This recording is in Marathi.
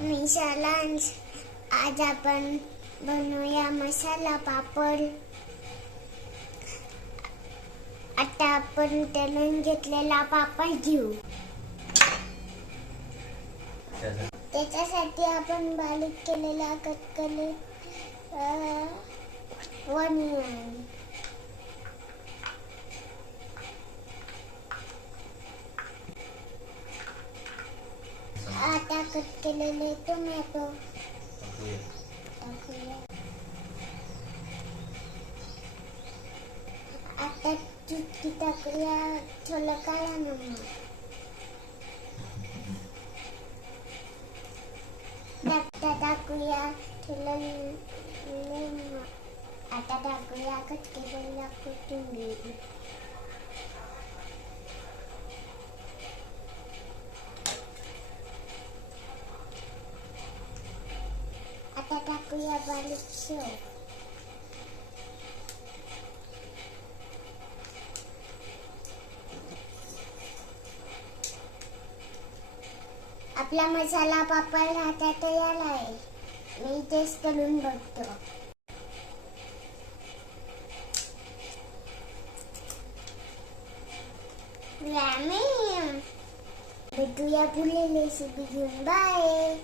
मिशालांश आज आपण बनवूया मसाला पापड. आता आपण तळून घेतलेला पापड घेऊ. त्याच्यासाठी आपण बारीक केलेला कट केले ऑनियन, आता कट केलेले टोमॅटो टाकूया. आता चुटकी टाकूया थोडं काळा नमक. आता टाकूया थोडं लिंबू. आता टाकूया कट केलेला कोथिंबीर. आता टाकूया बारीक शेव. आपला मसाला पापड आता तयार आहे. मी टेस्ट करून बघतो. भेटूया पुढील रेसिपी घेऊन. बाय.